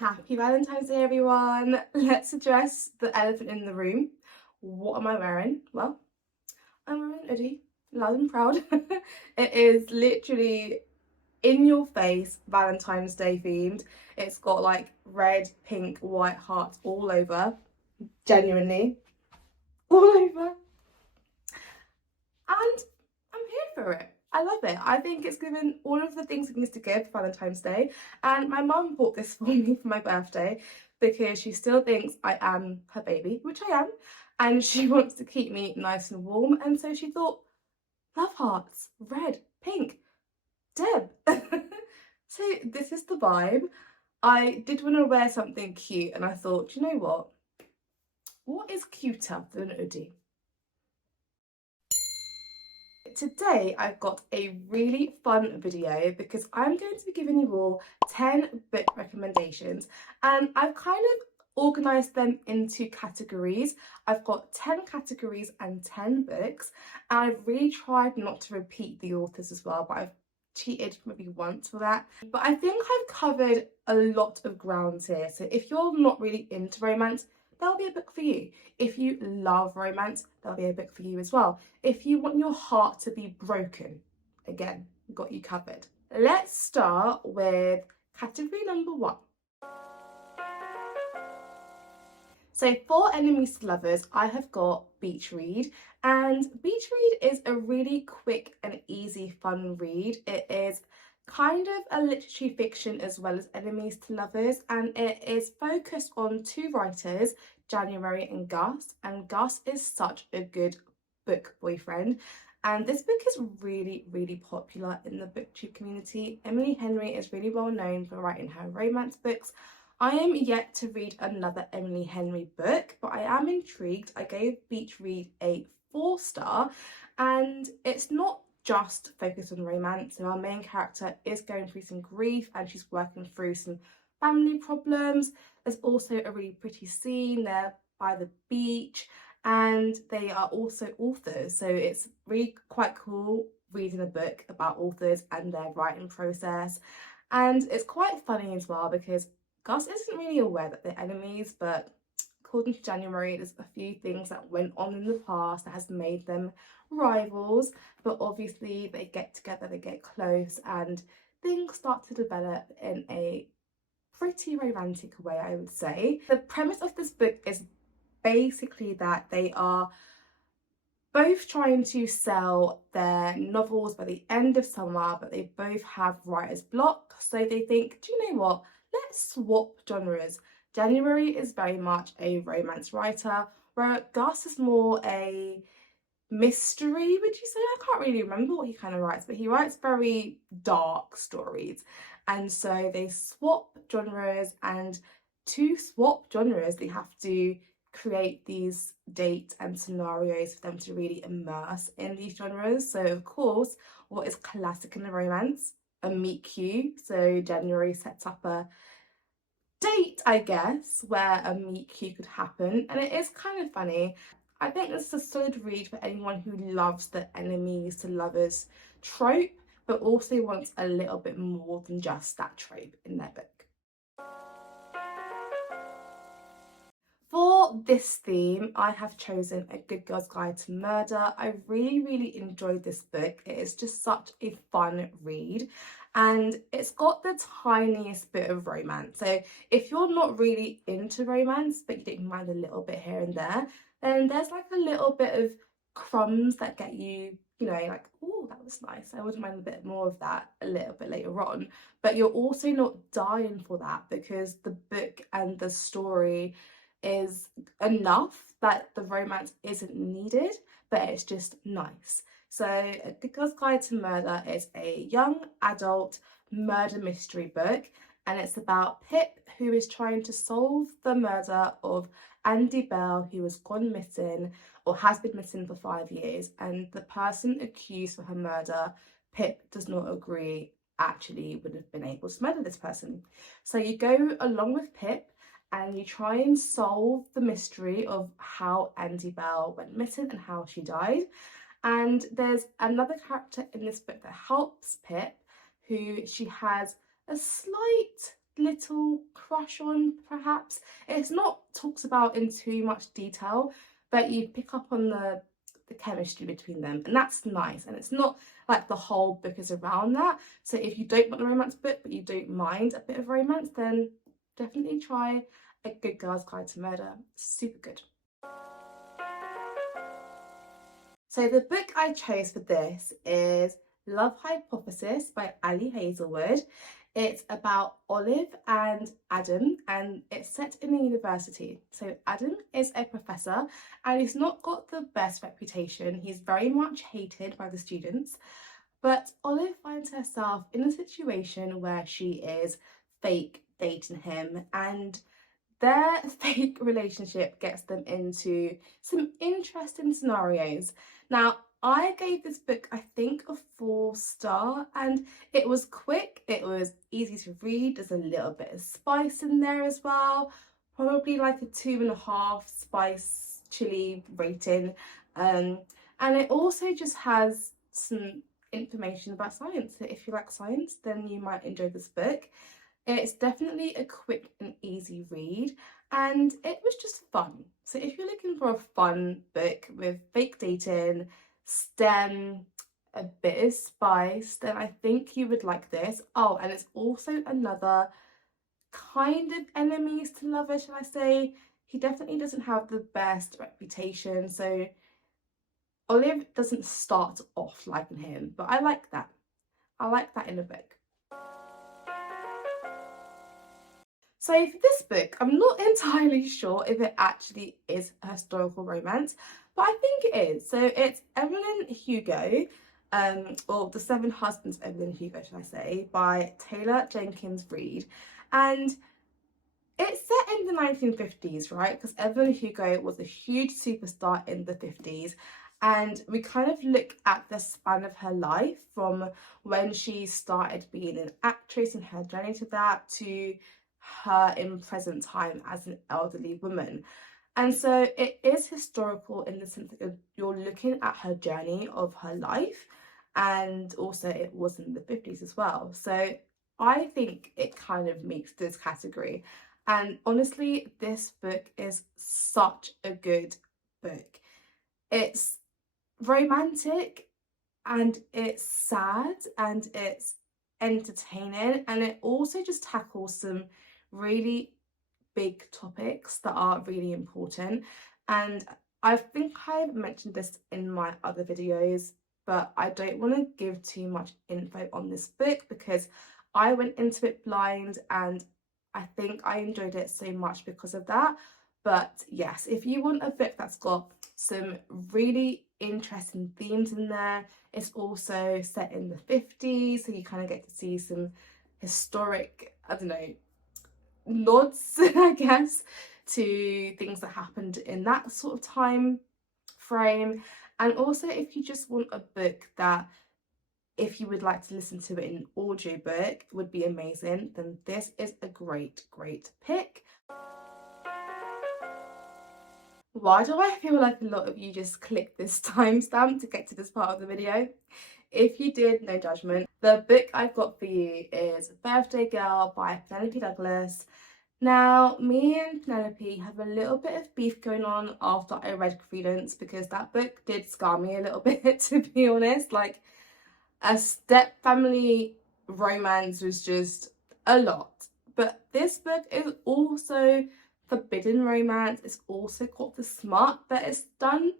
Happy Valentine's Day, everyone. Let's address the elephant in the room. What am I wearing? Well, I'm wearing a hoodie, loud and proud. It is literally in your face Valentine's Day themed. It's got like red, pink, white hearts all over, genuinely all over. And I'm here for it. I love it. I think it's given all of the things it needs to give for Valentine's Day. And my mum bought this for me for my birthday because she still thinks I am her baby, which I am. And she wants to keep me nice and warm. And so she thought, love hearts, red, pink, Deb. So this is the vibe. I did want to wear something cute and I thought, you know what? What is cuter than a hoodie? Today I've got a really fun video because I'm going to be giving you all 10 book recommendations, and I've kind of organised them into categories. I've got 10 categories and 10 books, and I've really tried not to repeat the authors as well, but I've cheated maybe once for that. But I think I've covered a lot of ground here, so if you're not really into romance, there'll be a book for you. If you love romance, there'll be a book for you as well. If you want your heart to be broken, again, got you covered. Let's start with category number 1. So for enemies to lovers, I have got Beach Read, and Beach Read is a really quick and easy fun read. It is kind of a literary fiction as well as enemies to lovers, and it is focused on two writers, January and Gus, and Gus is such a good book boyfriend. And this book is really popular in the booktube community. Emily Henry is really well known for writing her romance books. I am yet to read another Emily Henry book, but I am intrigued. I gave Beach Read a 4-star, and it's not just focused on romance. So our main character is going through some grief and she's working through some family problems. There's also a really pretty scene there by the beach, and they are also authors, so it's really quite cool reading a book about authors and their writing process. And it's quite funny as well because Gus isn't really aware that they're enemies, but according to January, there's a few things that went on in the past that has made them rivals, but obviously they get together, they get close, and things start to develop in a pretty romantic way, I would say. The premise of this book is basically that they are both trying to sell their novels by the end of summer, but they both have writer's block, so they think, do you know what, let's swap genres. January is very much a romance writer, where Gus is more a mystery, would you say? I can't really remember what he kind of writes, but he writes very dark stories. And so they swap genres, and to swap genres, they have to create these dates and scenarios for them to really immerse in these genres. So of course, what is classic in a romance? A meet cute. So January sets up a date, I guess, where a meet cute could happen, and it is kind of funny. I think this is a solid read for anyone who loves the enemies to lovers trope, but also wants a little bit more than just that trope in their book. For this theme, I have chosen A Good Girl's Guide to Murder. I really enjoyed this book. It is just such a fun read, and it's got the tiniest bit of romance. So if you're not really into romance, but you don't mind a little bit here and there, then there's like a little bit of crumbs that get you, you know, like, oh, that was nice. I wouldn't mind a bit more of that a little bit later on. But you're also not dying for that because the book and the story is enough that the romance isn't needed, but it's just nice. So A Good Girl's Guide to Murder is a young adult murder mystery book, and it's about Pip, who is trying to solve the murder of Andy Bell, who has gone missing or has been missing for 5 years, and the person accused for her murder, Pip does not agree actually would have been able to murder this person. So you go along with Pip and you try and solve the mystery of how Andy Bell went missing and how she died. And there's another character in this book that helps Pip, who she has a slight little crush on, perhaps. It's not talked about in too much detail, but you pick up on the chemistry between them, and that's nice. And it's not like the whole book is around that. So if you don't want a romance book but you don't mind a bit of romance, then definitely try A Good Girl's Guide to Murder. Super good. So the book I chose for this is Love Hypothesis by Ali Hazelwood. It's about Olive and Adam, and it's set in a university. So Adam is a professor and he's not got the best reputation. He's very much hated by the students. But Olive finds herself in a situation where she is fake dating him, and their fake relationship gets them into some interesting scenarios. Now, I gave this book, I think, a 4-star, and it was quick, it was easy to read, there's a little bit of spice in there as well, probably like a 2.5 spice chili rating, and it also just has some information about science. So if you like science, then you might enjoy this book. It's definitely a quick and easy read, and it was just fun. So if you're looking for a fun book with fake dating, STEM, a bit of spice, then I think you would like this. Oh, and it's also another kind of enemies to lovers, shall I say. He definitely doesn't have the best reputation, so Olive doesn't start off liking him, but I like that. I like that in a book. So for this book, I'm not entirely sure if it actually is a historical romance, but I think it is. So it's Evelyn Hugo, or The Seven Husbands of Evelyn Hugo, should I say, by Taylor Jenkins Reid. And it's set in the 1950s, right? Because Evelyn Hugo was a huge superstar in the 50s. And we kind of look at the span of her life from when she started being an actress and her journey to that, to her in present time as an elderly woman. And so it is historical in the sense that you're looking at her journey of her life, and also it was in the 50s as well. So I think it kind of meets this category. And honestly, this book is such a good book. It's romantic and it's sad and it's entertaining, and it also just tackles some really big topics that are really important. And I think I've mentioned this in my other videos, but I don't want to give too much info on this book because I went into it blind and I think I enjoyed it so much because of that. But yes, if you want a book that's got some really interesting themes in there, it's also set in the 50s, so you kind of get to see some historic, I don't know, nods, I guess, to things that happened in that sort of time frame. And also, if you just want a book that, if you would like to listen to it in audiobook, would be amazing, then this is a great pick. Why do I feel like a lot of you just clicked this timestamp to get to this part of the video? If you did, no judgment. The book I've got for you is Birthday Girl by Penelope Douglas. Now, me and Penelope have a little bit of beef going on after I read Credence, because that book did scar me a little bit, to be honest. Like, a step family romance was just a lot. But this book is also forbidden romance. It's also got the smut, but it's done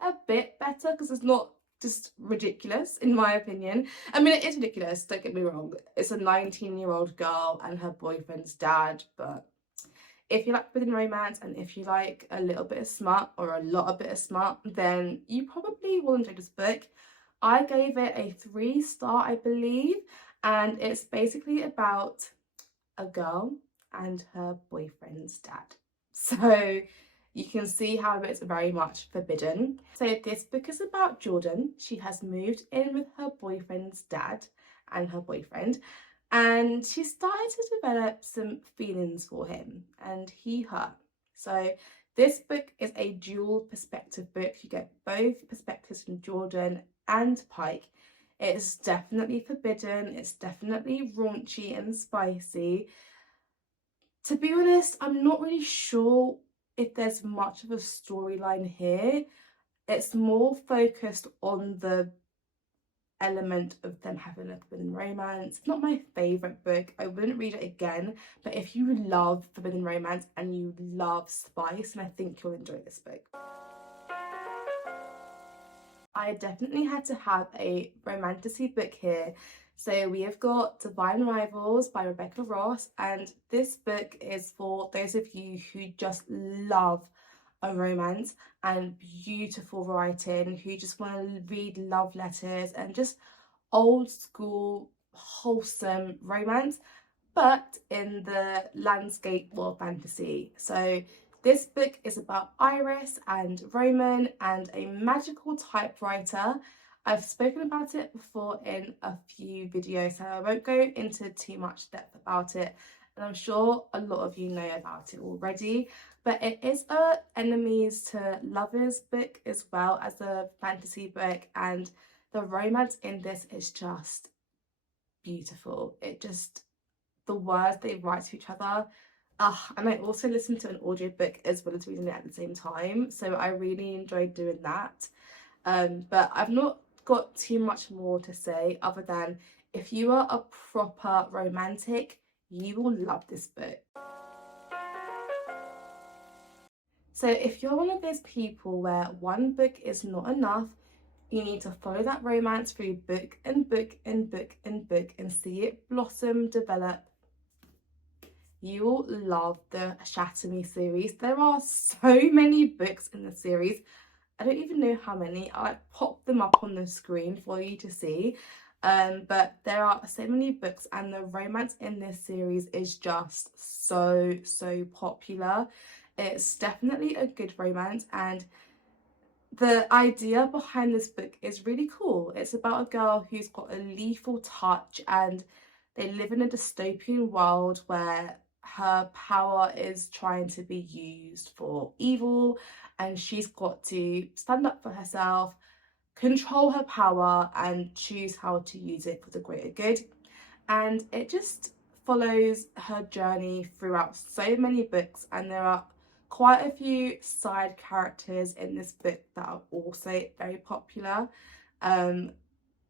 a bit better because it's not just ridiculous, in my opinion. I mean, it is ridiculous, don't get me wrong. It's a 19-year-old girl and her boyfriend's dad, but if you like forbidden romance and if you like a little bit of smut or a lot of bit of smut, then you probably will enjoy this book. I gave it a 3-star, I believe, and it's basically about a girl and her boyfriend's dad. So you can see how it's very much forbidden. So this book is about Jordan. She has moved in with her boyfriend's dad and her boyfriend, and she started to develop some feelings for him and he her. So this book is a dual perspective book. You get both perspectives from Jordan and Pike. It's definitely forbidden, it's definitely raunchy and spicy, To be honest, I'm not really sure if there's much of a storyline here. It's more focused on the element of them having a forbidden romance. It's not my favourite book. I wouldn't read it again, but if you love forbidden romance and you love spice, then I think you'll enjoy this book. I definitely had to have a romantasy book here. So we have got Divine Rivals by Rebecca Ross, and this book is for those of you who just love a romance and beautiful writing, who just want to read love letters and just old school wholesome romance, but in the landscape world fantasy. So this book is about Iris and Roman and a magical typewriter. I've spoken about it before in a few videos, so I won't go into too much depth about it, and I'm sure a lot of you know about it already. But it is a enemies to lovers book as well as a fantasy book, and the romance in this is just beautiful. The words they write to each other. And I also listened to an audiobook as well as reading it at the same time, so I really enjoyed doing that. But I've not got too much more to say other than if you are a proper romantic, you will love this book. So if you're one of those people where one book is not enough, you need to follow that romance through book and book and book and book and see it blossom, develop. You will love the Shatter Me series. There are so many books in the series. I don't even know how many. I pop them up on the screen for you to see. But there are so many books, and the romance in this series is just so popular. It's definitely a good romance, and the idea behind this book is really cool. It's about a girl who's got a lethal touch, and they live in a dystopian world where her power is trying to be used for evil, and she's got to stand up for herself, control her power, and choose how to use it for the greater good. And it just follows her journey throughout so many books, and there are quite a few side characters in this book that are also very popular. I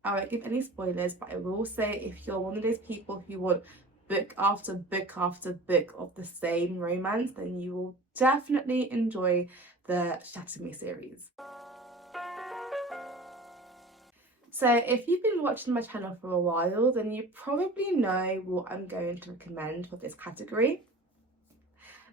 won't give any spoilers, but I will say if you're one of those people who want book after book after book of the same romance, then you will definitely enjoy the Shatter Me series. So if you've been watching my channel for a while, then you probably know what I'm going to recommend for this category.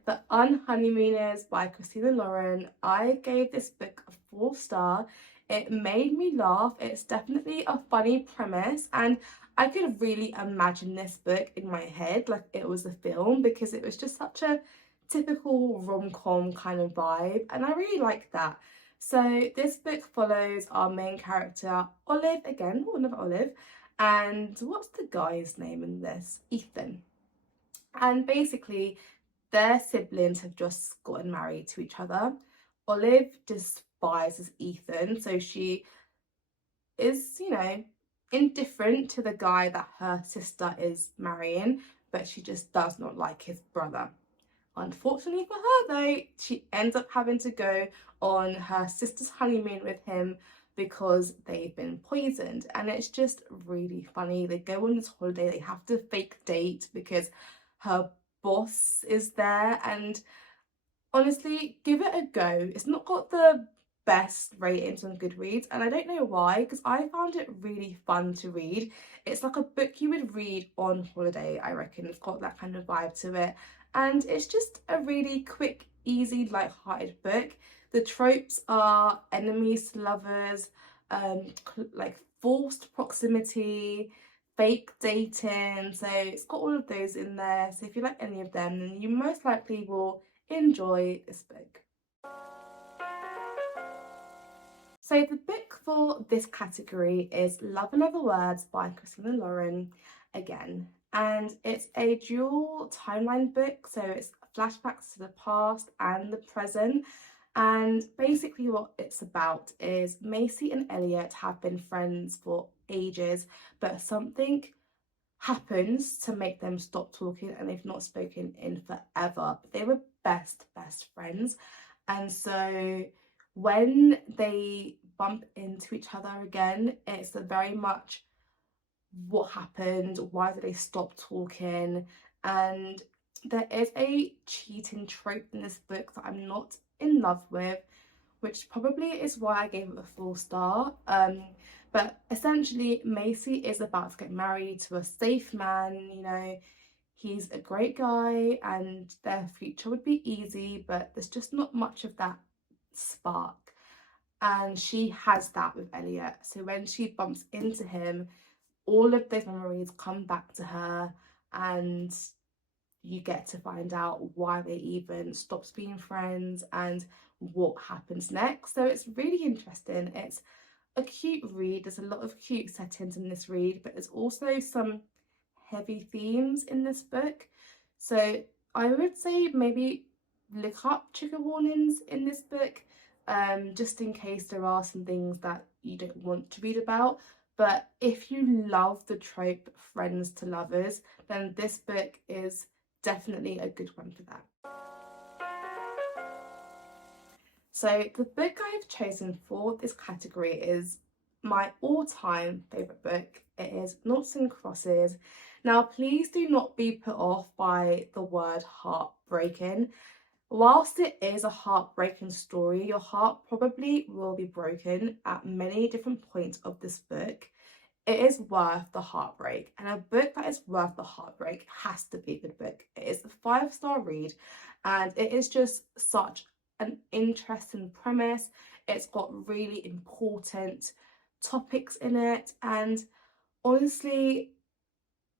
The Unhoneymooners by Christina Lauren. I gave this book a 4-star. It made me laugh. It's definitely a funny premise, and I could really imagine this book in my head like it was a film, because it was just such a typical rom-com kind of vibe, and I really like that. So this book follows our main character, Olive, again, another Olive, and what's the guy's name in this? Ethan. And basically, their siblings have just gotten married to each other. Olive despises Ethan, so she is, indifferent to the guy that her sister is marrying, but she just does not like his brother. Unfortunately for her though, she ends up having to go on her sister's honeymoon with him because they've been poisoned, and it's just really funny. They go on this holiday, they have to fake date because her boss is there, and honestly, give it a go. It's not got the best ratings on Goodreads, and I don't know why, because I found it really fun to read. It's like a book you would read on holiday, I reckon. It's got that kind of vibe to it, and it's just a really quick, easy, light-hearted book. The tropes are enemies to lovers, like forced proximity, fake dating, so it's got all of those in there. So if you like any of them, then you most likely will enjoy this book. So the book for this category is Love and Other Words by Christina Lauren again, and it's a dual timeline book, so it's flashbacks to the past and the present. And basically what it's about is Macy and Elliot have been friends for ages, but something happens to make them stop talking, and they've not spoken in forever. They were best friends, and so when they bump into each other again, it's a very much what happened, why did they stop talking. And there is a cheating trope in this book that I'm not in love with, which probably is why I gave it a 4 star. But essentially, Macy is about to get married to a safe man. You know, he's a great guy and their future would be easy, but there's just not much of that spark. And she has that with Elliot. So when she bumps into him, all of those memories come back to her, and you get to find out why they even stopped being friends and what happens next. So it's really interesting. It's a cute read. There's a lot of cute settings in this read, but there's also some heavy themes in this book. So I would say maybe look up trigger warnings in this book, just in case there are some things that you don't want to read about. But if you love the trope friends to lovers, then this book is definitely a good one for that. So the book I have chosen for this category is my all-time favourite book. It is Noughts and Crosses. Now, please do not be put off by the word heartbreaking. Whilst it is a heartbreaking story, your heart probably will be broken at many different points of this book. It is worth the heartbreak, and a book that is worth the heartbreak has to be a good book. It is a 5-star read, and it is just such an interesting premise. It's got really important topics in it, and honestly,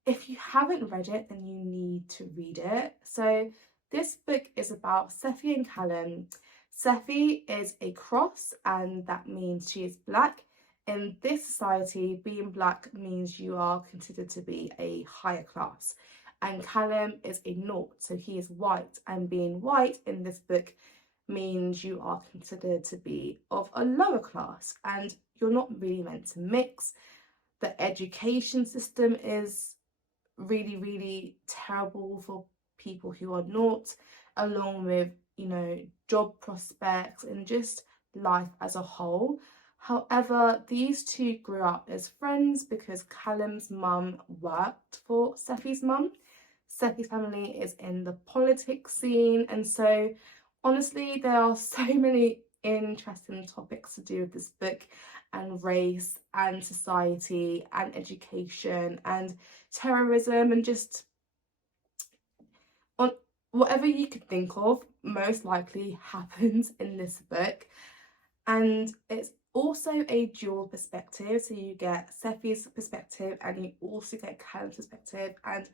if you haven't read it, then you need to read it. So this book is about Seffi and Callum. Seffi is a cross, and that means she is black. In this society, being black means you are considered to be a higher class. And Callum is a naught, so he is white, and being white in this book means you are considered to be of a lower class, and you're not really meant to mix. The education system is really terrible for people who are not, along with, you know, job prospects and just life as a whole. However, these two grew up as friends because Callum's mum worked for Seffi's mum. Seffi's family is in the politics scene, and so honestly, there are so many interesting topics to do with this book, and race and society and education and terrorism, and just on whatever you could think of most likely happens in this book. And it's also a dual perspective, so you get Seffi's perspective and you also get Callum's perspective, and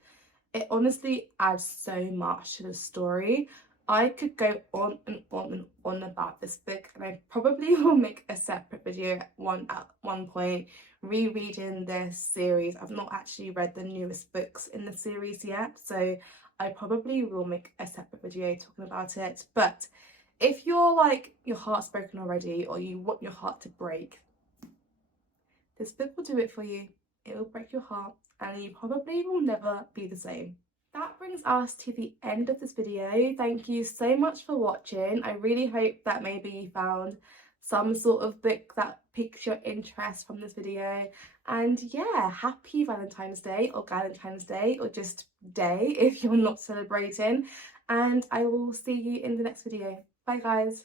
it honestly adds so much to the story. I could go on and on about this book, and I probably will make a separate video at one point rereading this series. I've not actually read the newest books in the series yet, so I probably will make a separate video talking about it. But if you're like, your heart's broken already, or you want your heart to break, this book will do it for you. It will break your heart, and you probably will never be the same. That brings us to the end of this video. Thank you so much for watching. I really hope that maybe you found some sort of book that piques your interest from this video. And yeah, happy Valentine's Day, or Galentine's Day, or just day if you're not celebrating. And I will see you in the next video. Bye guys.